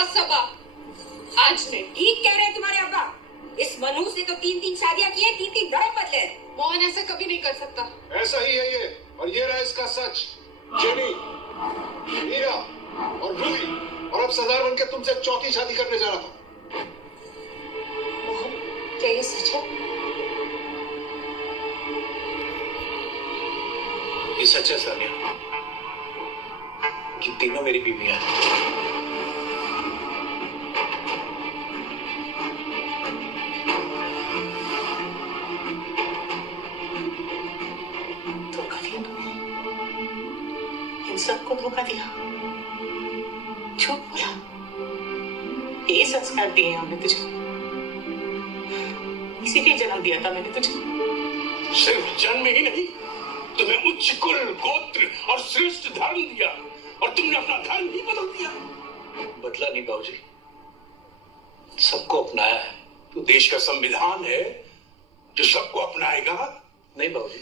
बस अब्बा, आज नहीं। ठीक कह रहे हैं तुम्हारे अब्बा। इस मनहूस ने तो 3-3 शादियां की है, 3-3 धर्म बदले। मोहन ऐसा कभी नहीं कर सकता। ऐसा ही है ये, और ये रहा इसका सच। जेनी, मीरा और रूही, और अब सरदार बनके तुमसे चौथी शादी करने जा रहा था। मोहन, क्या ये सच है? ये सच है सानिया, कि तीनों मेरी बीवियां हैं। धोखा दिया तुमने, इन सबको धोखा दिया, झूठ बोला, ये संस्कार दिए हमने तुझे, इसीलिए जन्म दिया था मैंने तुझे। सिर्फ जन्म ही नहीं, तुम्हें उच्च कुल, गोत्र और श्रेष्ठ धर्म दिया, और तुमने अपना धर्म ही बदल दिया। बदला नहीं बाबूजी, सबको अपनाया है। तो देश का संविधान है जो सबको अपनाएगा। नहीं बाबूजी,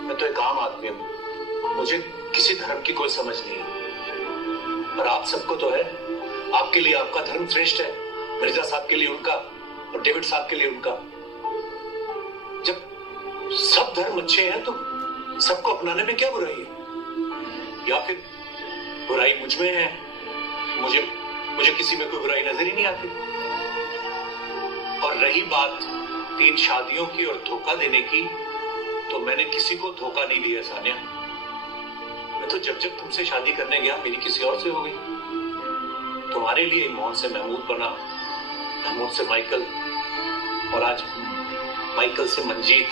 मैं तो एक आम आदमी हूँ, मुझे किसी धर्म की कोई समझ नहीं है। पर आप सबको तो है। आपके लिए आपका धर्म श्रेष्ठ है, मिर्जा साहब के लिए उनका, और डेविड साहब के लिए उनका। जब सब धर्म अच्छे हैं तो सबको अपनाने में क्या बुराई है? या फिर बुराई मुझ में है? मुझे किसी में कोई बुराई नजर ही नहीं आती। और रही बात 3 शादियों की और धोखा देने की, तो मैंने किसी को धोखा नहीं दिया सानिया। मैं तो जब तुमसे शादी करने गया, मेरी किसी और से हो गई। तुम्हारे लिए मोहन से महमूद बना, महमूद से माइकल, और आज माइकल से मंजीत।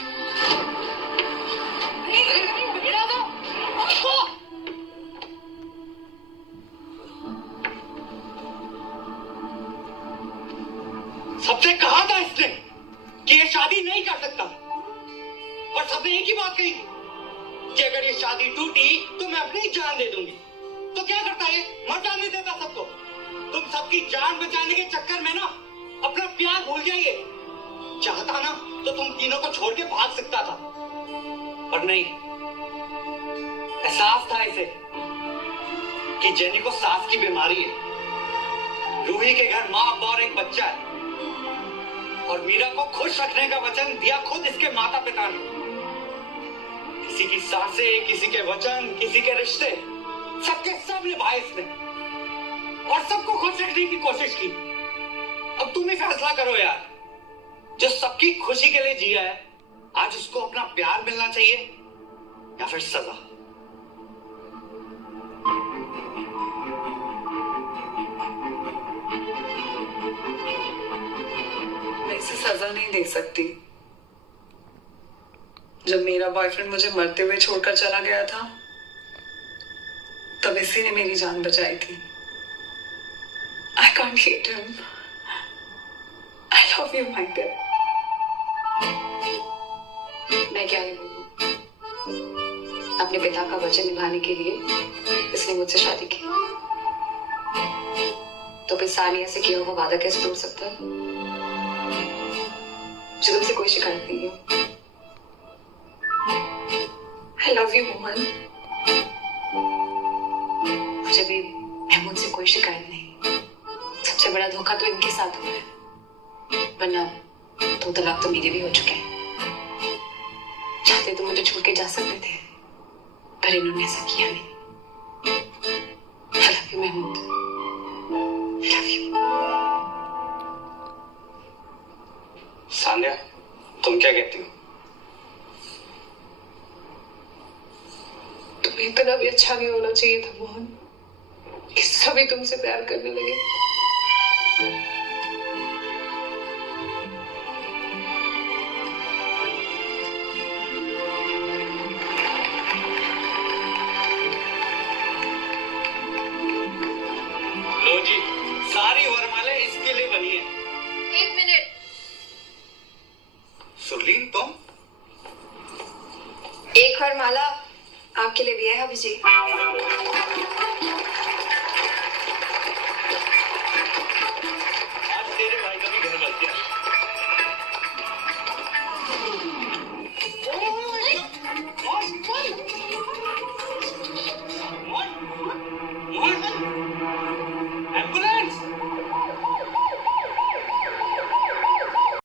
सबसे कहा था इसने कि ये शादी नहीं कर सकता, और सबने एक ही बात कही कि अगर ये शादी टूटी तो मैं अपनी जान दे दूंगी। तो क्या करता है, मर जाने देता सबको। तुम सबकी जान बचाने के चक्कर में ना अपना प्यार भूल जाइए। चाहता ना तो तुम तीनों को छोड़ के भाग सकता था, पर नहीं। एहसास था इसे कि जेनी को सांस की बीमारी है, रूही के घर माँ बाप और एक बच्चा है, और मीरा को खुश रखने का वचन दिया खुद इसके माता पिता ने। किसी की सांसें, किसी के वचन, किसी के रिश्ते, सबके सब निभाए इसने, और सबको खुश रखने की कोशिश की। अब तुम ही फैसला करो यार, जो सबकी खुशी के लिए जिया है, आज उसको अपना प्यार मिलना चाहिए या फिर सजा? मैं इसे सजा नहीं दे सकती। जब मेरा बॉयफ्रेंड मुझे मरते हुए छोड़कर चला गया था, तब इसी ने मेरी जान बचाई थी। I can't hate him. I love you, Michael. मैं क्या ही बोलूं? अपने पिता का वचन निभाने के लिए इसने मुझसे शादी की, तो फिर सानिया से किया हुआ वादा कैसे तोड़ सकता है? मुझे तुमसे कोई शिकायत नहीं है। I love you, Mohan. मुझे भी महमूद से कोई शिकायत नहीं। सबसे बड़ा धोखा तो इनके साथ हुआ है, वरना 2 तलाक तो मेरे भी हो चुके हैं। चाहते तो मुझे छोड़ के जा सकते थे, पर इन्होंने ऐसा किया नहीं। I love you, Mahmood. I love you। Sanya, तुम क्या कहती हो? तुम्हें इतना भी अच्छा नहीं होना चाहिए था मोहन, कि सभी तुमसे प्यार करने लगे। लो जी, सारी वरमाला इसके लिए बनी है। 1 मिनट। सुरलीन, तुम? एक वरमाला आपके लिए भी है, अभी जी।